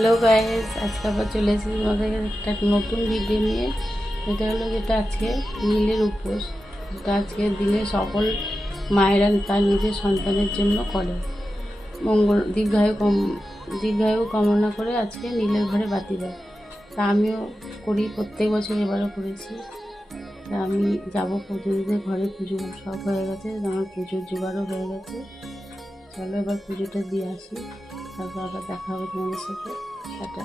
Hello guys, आज के आबार चले एक नतून भिडियो निये এটা হলো যেটা আজকে নীলের উপোস। যেটা আজকে দিনে সকল মায়েরা তার নিজের সন্তানের জন্য করে মঙ্গল দীর্ঘায়ু কামনা করে আজকে নীলের ঘরে বাতি দেয়। তা আমিও করি, প্রত্যেক বছর এবারও করেছি। তা আমি যাবো প্রতিনিধিদের ঘরে, পুজো সব হয়ে গেছে, আমার পুজোর জোগাড়ও হয়ে গেছে। চলো এবার পুজোটা দিয়ে আসি, তারপর আবার দেখা হবে তোমাদের সাথে। টাটা।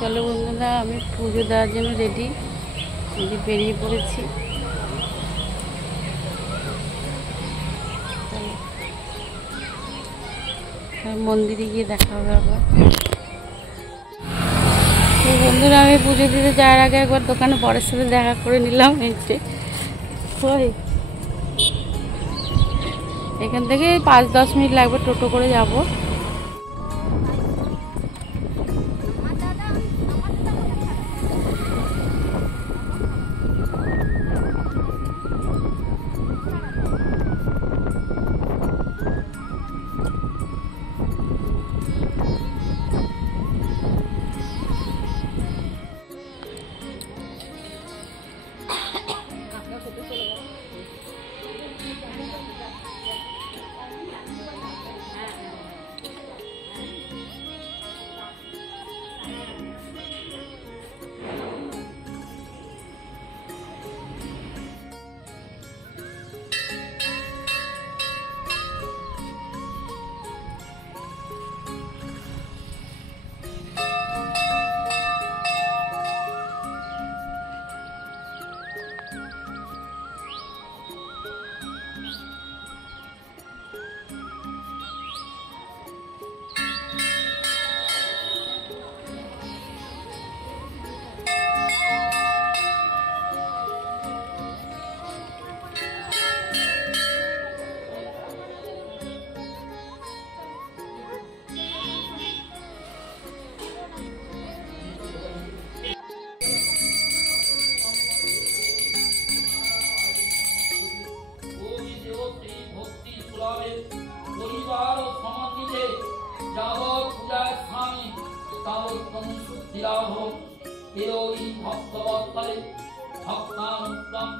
চলো বন্ধুরা, আমি পুজো দেওয়ার জন্য রেডি বেরিয়ে পড়েছি। মন্দিরে গিয়ে দেখা হবে আবার। তো বন্ধুরা, আমি পুজো দিতে যাওয়ার আগে একবার দোকানে বরের সাথে দেখা করে নিলাম। এখান থেকে 5-10 মিনিট লাগবে, টোটো করে যাব। পরিবার ও সমাধিতে যাবৎ পূজার স্থানে তাবৎ অনুশুদ্ধি লাভ এই ভক্তবৎসলে ভক্তানুগ্রহ।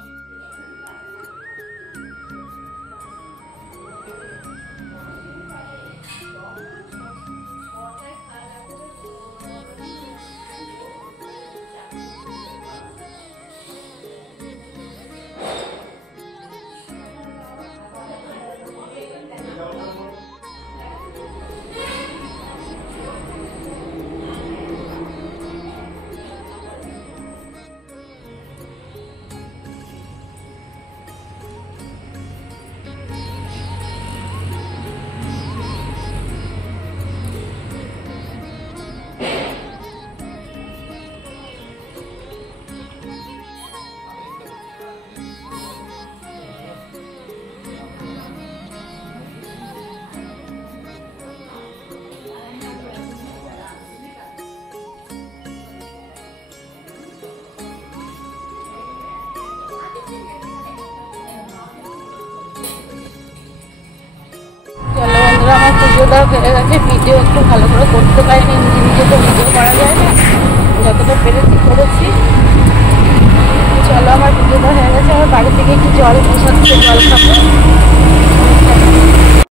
আমার পুজো দেওয়া হয়ে গেছে। ভিডিও একটু ভালো করে করতে পারিনি, নিজে তো ভিডিও করা যায় না, যতটা পেরেছি করেছি। চলো, আমার পুজো দেওয়া হয়ে গেছে। আমার বাড়ি থেকে একটু জল প্রসাদ জল খাবো।